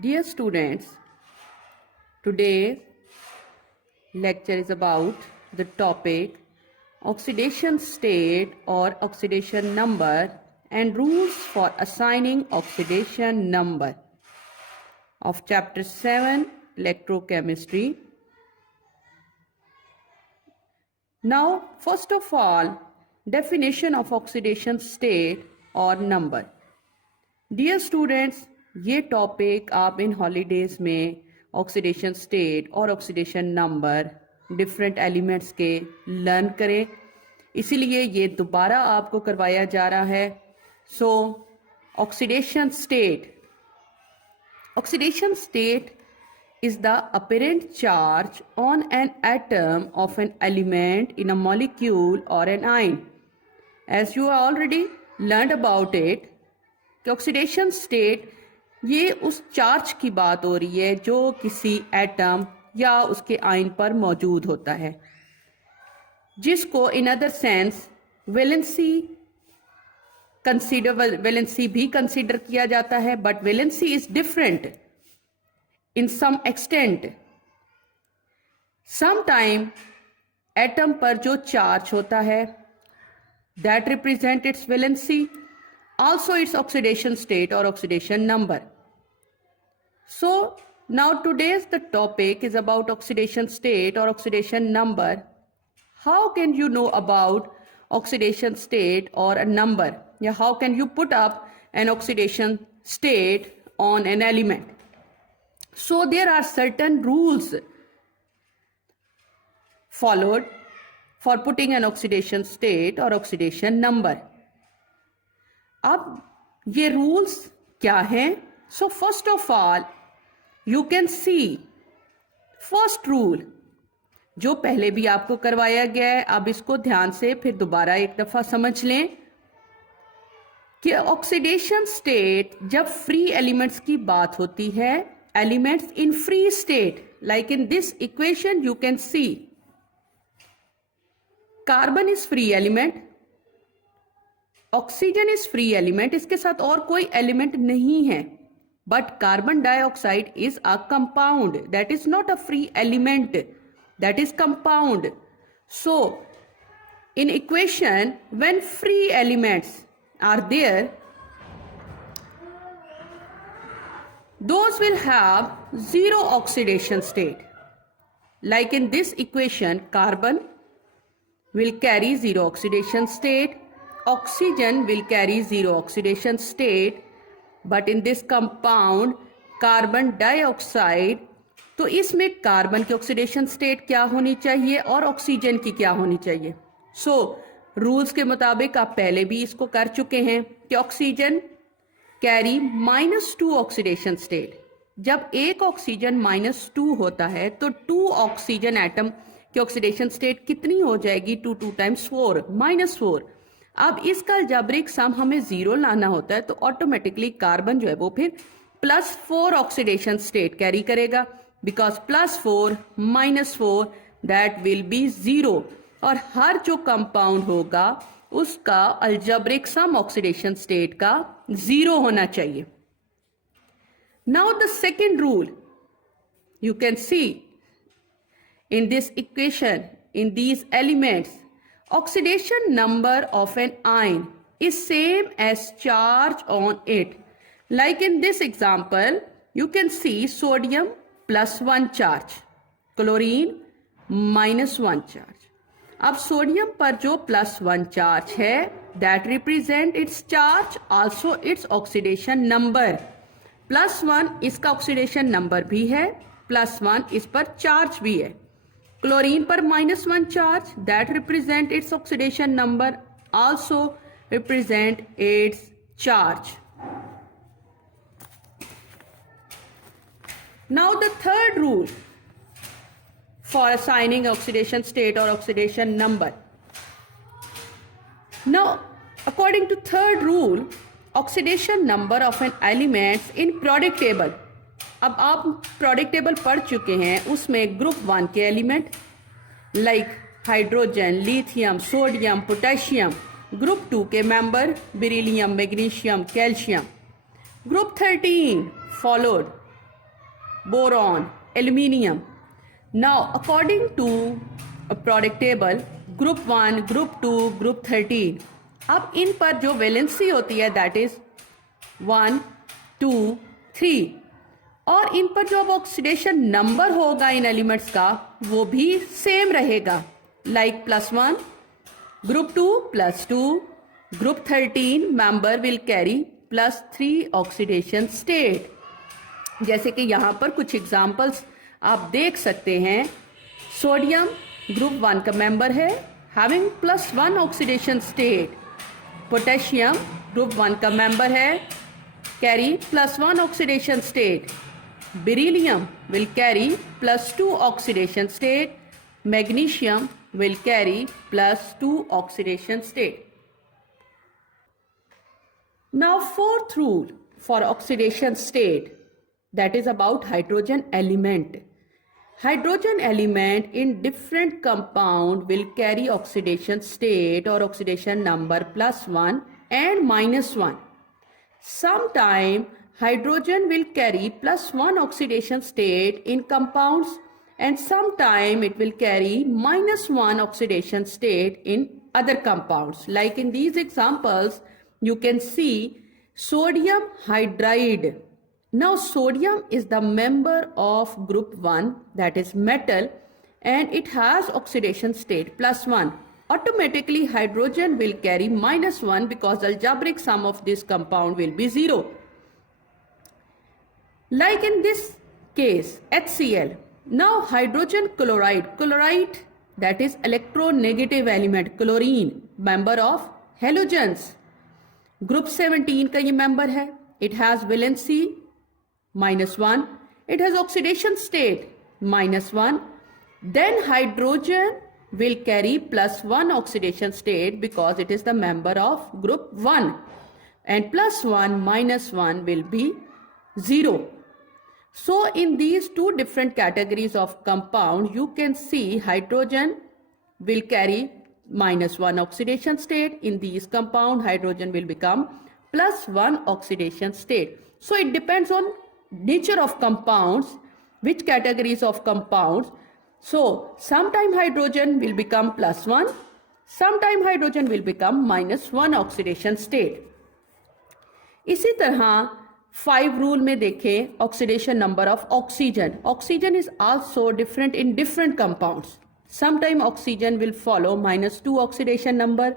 Dear students, today lecture is about the topic oxidation state or oxidation number and rules for assigning oxidation number of chapter 7 electrochemistry. Now, first of all, definition of oxidation state or number. Dear students, ये topic आप इन holidays में oxidation state और oxidation number different elements के learn करें, इसीलिए ये दोबारा आपको करवाया जा रहा है. So oxidation state is the apparent charge on an atom of an element in a molecule or an ion. As you already learned about it, कि ऑक्सीडेशन स्टेट ये उस चार्ज की बात हो रही है जो किसी एटम या उसके आयन पर मौजूद होता है, जिसको इन अदर सेंस वैलेंसी भी कंसीडर किया जाता है, but valency is different in some extent. Some time atom पर जो चार्ज होता है that represent its valency, also its oxidation state or oxidation number. So now today's the topic is about oxidation state or oxidation number. How can you know about oxidation state or a number? Yeah, how can you put up an oxidation state on an element? So there are certain rules followed for putting an oxidation state or oxidation number. अब ये rules क्या हैं? So first of all you can C first rule जो पहले भी आपको करवाया गया है. अब इसको ध्यान से फिर दोबारा एक दफा समझ लें कि ऑक्सीडेशन स्टेट जब फ्री एलिमेंट्स की बात होती है, elements in free state, like in this equation you can see carbon is free element, oxygen is free element, इसके साथ और कोई एलिमेंट नहीं है, but carbon dioxide is a compound, that is not a free element, that is compound. So in equation when free elements are there, those will have zero oxidation state. Like in this equation, carbon will carry zero oxidation state, oxygen will carry zero oxidation state, but in this compound carbon dioxide, तो इसमें carbon की oxidation state क्या होनी चाहिए और oxygen की क्या होनी चाहिए. सो रूल्स के मुताबिक आप पहले भी इसको कर चुके हैं कि ऑक्सीजन कैरी -2 ऑक्सीडेशन स्टेट. जब एक ऑक्सीजन -2 होता है तो 2 ऑक्सीजन एटम की ऑक्सीडेशन स्टेट कितनी हो जाएगी? 2 × 4 -4. अब इसका अलजेब्रिक सम हमें 0 लाना होता है, तो ऑटोमेटिकली कार्बन जो है वो फिर +4 ऑक्सीडेशन स्टेट कैरी करेगा, बिकॉज +4 -4 दैट विल बी 0. और हर जो कंपाउंड होगा उसका अलजेब्रिक सम ऑक्सीडेशन स्टेट का 0 होना चाहिए. Now the second rule you can C in this equation, in these elements, oxidation number of an ion is same as charge on it. Like in this example, you can see sodium +1 charge, chlorine -1 charge. अब sodium पर जो +1 charge है that represent its charge, also its oxidation number. +1 इसका oxidation number भी है, +1 इस पर charge भी है. क्लोरीन पर -1 charge, that represent its oxidation number, also represent its charge. Now the third rule for assigning oxidation state और oxidation number. Now according to third rule, oxidation number of an elements in product table. अब आप product table पढ़ चुके हैं, उसमें group 1 के element like hydrogen, lithium, sodium, potassium. Group 2 के member beryllium, magnesium, calcium. Group 13 followed boron, aluminium. Now according to a periodic table, group 1, group 2, group 13, अब इन पर जो वैलेंसी होती है दैट इज 1, 2, 3, और इन पर जो अब ऑक्सीडेशन नंबर होगा इन एलिमेंट्स का वो भी सेम रहेगा, like +1, group 2 +2, group 13 member will carry +3 oxidation state. जैसे कि यहाँ पर कुछ एग्जाम्पल्स आप देख सकते हैं. सोडियम ग्रुप 1 का मेंबर है, having +1 oxidation state. Potassium group 1 का मेंबर है, carry +1 oxidation state. Beryllium will carry +2 oxidation state. Magnesium will carry +2 oxidation state. Now fourth rule for oxidation state, that is about hydrogen element. Hydrogen element in different compound will carry oxidation state or oxidation number +1 and -1. Sometime hydrogen will carry +1 oxidation state in compounds, and sometime it will carry -1 oxidation state in other compounds. Like in these examples, you can see sodium hydride. Now sodium is the member of group 1, that is metal, and it has oxidation state +1. Automatically hydrogen will carry -1 because the algebraic sum of this compound will be 0. Like in this case, HCl. Now hydrogen chloride, that is electronegative element, chlorine, member of halogens. Group 17 का ये member है. It has valency -1. It has oxidation state -1. Then hydrogen will carry +1 oxidation state because it is the member of group 1. And +1 -1 will be 0. So in these two different categories of compound, you can see hydrogen will carry -1 oxidation state. In these compound, hydrogen will become +1 oxidation state. So it depends on nature of compounds, which categories of compounds. So sometime hydrogen will become +1, sometime hydrogen will become -1 oxidation state. इसी तरह 5 rule में देखें oxidation number of oxygen. Oxygen is also different in different compounds. Sometime oxygen will follow -2 oxidation number,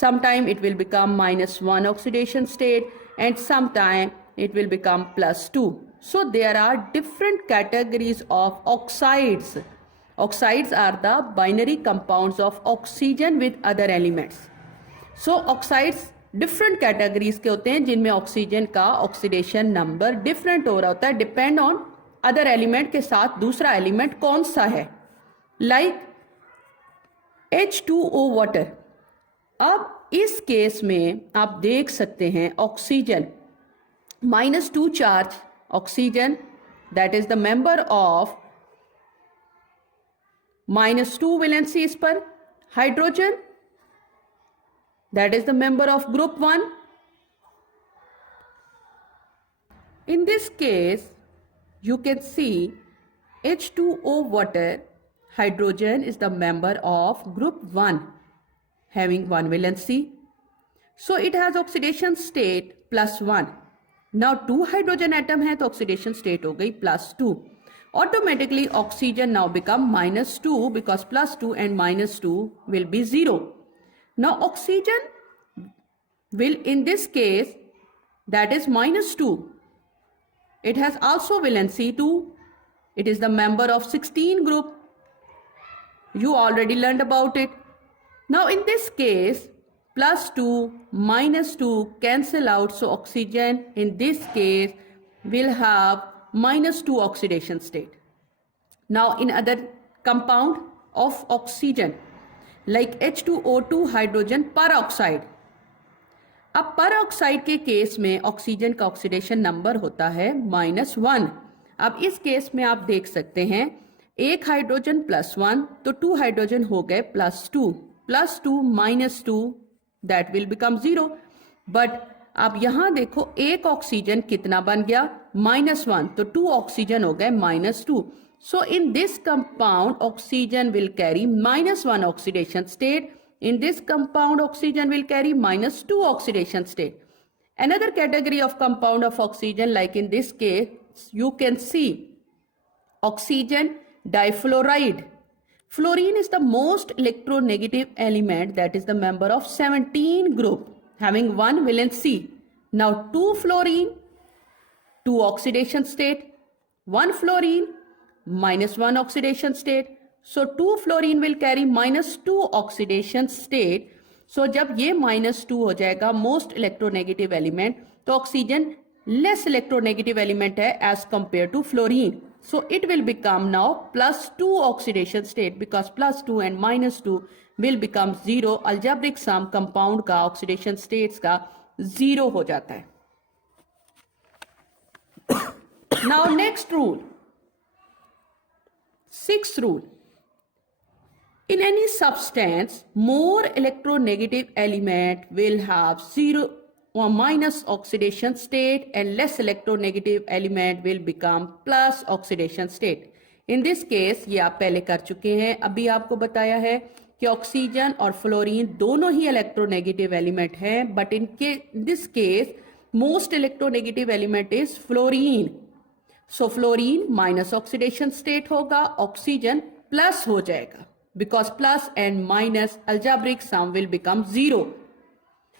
sometime it will become -1 oxidation state, and sometime it will become +2. So there are different categories of oxides. Oxides are the binary compounds of oxygen with other elements. So oxides different categories के होते हैं जिनमें oxygen का oxidation number different हो रहा होता है, depend on other element के साथ दूसरा एलिमेंट कौन सा है. Like H2O water. अब इस केस में आप देख सकते हैं oxygen -2 charge oxygen, that is the member of -2 valency इस पर. Hydrogen, that is the member of group 1. In this case, you can see H2O water, hydrogen is the member of group 1 having 1 valency. So it has oxidation state +1. Now 2 hydrogen atom है तो oxidation state हो गई +2. Automatically oxygen now become -2 because +2 and -2 will be 0. Now oxygen will in this case, that is -2. It has also valency 2. It is the member of 16 group. You already learned about it. Now in this case, +2 -2 cancel out. So oxygen in this case will have -2 oxidation state. Now in other compound of oxygen, like H2O2 hydrogen peroxide. अब peroxide के case में oxygen का oxidation number होता है -1. अब इस case में आप देख सकते हैं एक हाइड्रोजन +1 तो 2 हाइड्रोजन हो गए +2. +2 -2 that will become 0. But अब यहां देखो एक ऑक्सीजन कितना बन गया -1, तो 2 ऑक्सीजन हो गए -2. So in this compound oxygen will carry -1 oxidation state. In this compound, oxygen will carry -2 oxidation state. Another category of compound of oxygen, like in this case, you can see oxygen difluoride. Fluorine is the most electronegative element, that is the member of 17 group, having 1 valency. Now 2 fluorine, 2 oxidation state, 1 fluorine, -1 oxidation state. So 2 fluorine will carry -2 oxidation state. So जब ये -2 हो जाएगा most electronegative element, तो oxygen less electronegative element है as compare to fluorine. So it will become now +2 oxidation state, because +2 and -2 will become 0. Algebraic sum compound का oxidation states का 0 हो जाता है. Now next rule, 6th rule. In any substance, more electronegative element will have 0 or minus oxidation state, and less electronegative element will become plus oxidation state. In this case, ये आप पहले कर चुके हैं. अभी आपको बताया है कि ऑक्सीजन और फ्लोरीन दोनों ही इलेक्ट्रोनेगेटिव एलिमेंट हैं, but in this case most electronegative element is fluorine. So fluorine minus oxidation state होगा, ऑक्सीजन प्लस हो जाएगा, because plus and minus algebraic sum will become 0.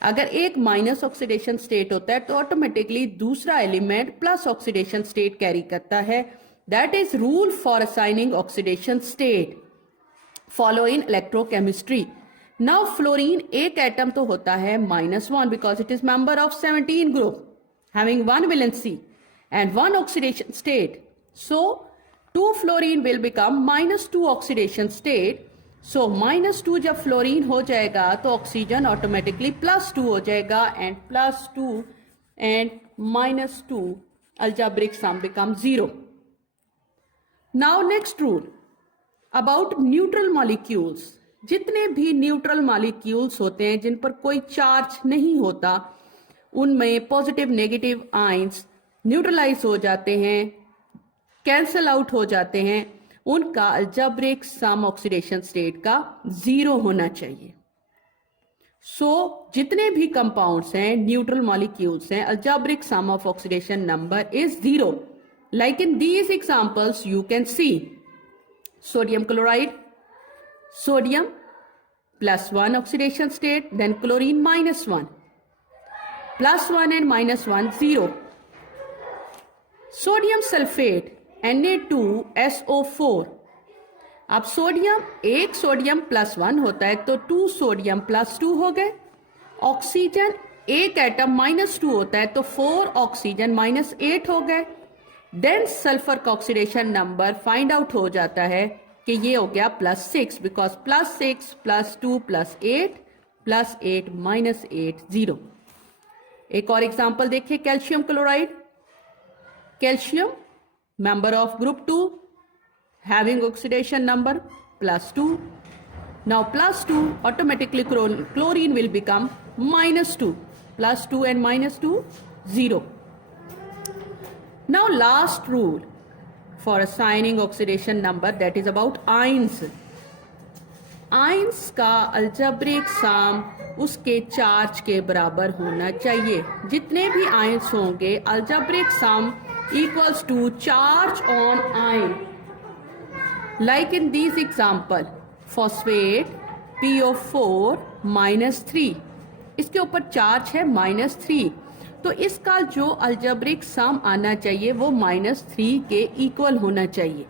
अगर एक माइनस ऑक्सीडेशन स्टेट होता है तो ऑटोमेटिकली दूसरा element plus oxidation state carry करता है. That is rule for assigning oxidation state follow in electrochemistry. Now fluorine एक एटम तो होता है -1 because it is member of 17 group having 1 valency and 1 oxidation state. So 2 fluorine will become -2 oxidation state. So -2 जब fluorine हो जाएगा तो oxygen automatically +2 हो जाएगा, and +2 and -2 algebraic sum becomes 0. Now next rule about neutral molecules. जितने भी neutral molecules होते हैं जिन पर कोई चार्ज नहीं होता, उनमें पॉजिटिव नेगेटिव आयंस न्यूट्रलाइज हो जाते हैं, कैंसल आउट हो जाते हैं, उनका अल्जेब्रिक सम ऑक्सीडेशन स्टेट का 0 होना चाहिए. सो जितने भी कंपाउंड्स हैं, न्यूट्रल मॉलिक्यूल्स हैं, algebraic sum of oxidation number is 0. Like in these examples you can see sodium chloride, sodium +1 oxidation state, then chlorine -1, +1 and -1 0. Sodium sulphate Na2SO4. अब sodium, एक sodium +1 होता है तो 2 सोडियम +2 हो गए. ऑक्सीजन एक एटम -2 होता है तो 4 ऑक्सीजन -8 हो गए. देन सल्फर का ऑक्सीडेशन नंबर फाइंड आउट हो जाता है कि ये हो गया +6, बिकॉज +6 +2 +8 +8 -8 0. एक और एग्जांपल देखिए, calcium chloride. Calcium, member of group 2, having oxidation number +2. Now +2, automatically chlorine will become -2. +2 and -2, 0. Now last rule for assigning oxidation number, that is about ions. Ions का अल्जेब्रिक सम उसके charge के बराबर होना चाहिए. जितने भी ions होंगे, algebraic sum equals to charge on ion. Like in these example, phosphate PO4 -3, इसके ऊपर चार्ज है -3, तो इसका जो अल्जेब्रिक सम आना चाहिए वो -3 के इक्वल होना चाहिए.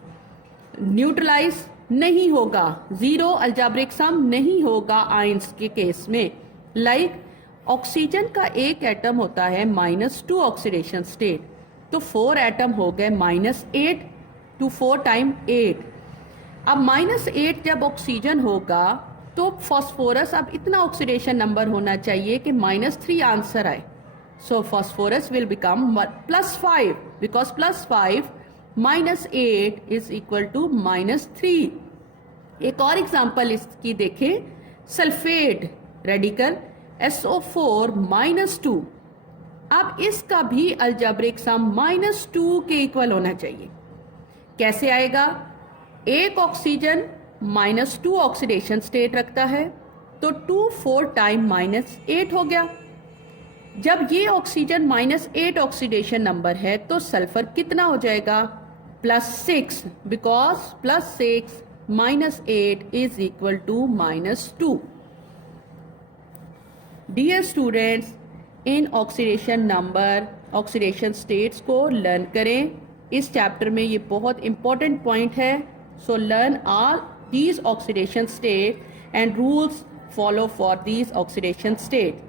न्यूट्रलाइज नहीं होगा, 0 अल्जेब्रिक सम नहीं होगा आयंस के केस में. लाइक ऑक्सीजन का एक एटम होता है -2 ऑक्सीडेशन स्टेट, तो 4 एटम हो गए -8 to 4 टाइम 8. अब -8 जब ऑक्सीजन होगा तो फॉस्फोरस, अब इतना ऑक्सीडेशन नंबर होना चाहिए कि -3 आंसर आए. So phosphorus will become +5, because +5 -8 is equal to -3. एक और एग्जांपल इसकी देखें, सल्फेट रेडिकल SO4 -2, अब इसका भी अलजेब्रिक सम -2 के इक्वल होना चाहिए। कैसे आएगा? एक ऑक्सीजन -2 ऑक्सीडेशन स्टेट रखता है, तो 2 4 टाइम -8 हो गया। जब ये ऑक्सीजन -8 ऑक्सीडेशन नंबर है तो सल्फर कितना हो जाएगा? +6, because +6 -8 is equal to -2। Dear students, in oxidation number, oxidation states को लर्न करें। इस चैप्टर में ये बहुत इंपॉर्टेंट पॉइंट है। So learn all these oxidation state and rules follow for these oxidation state.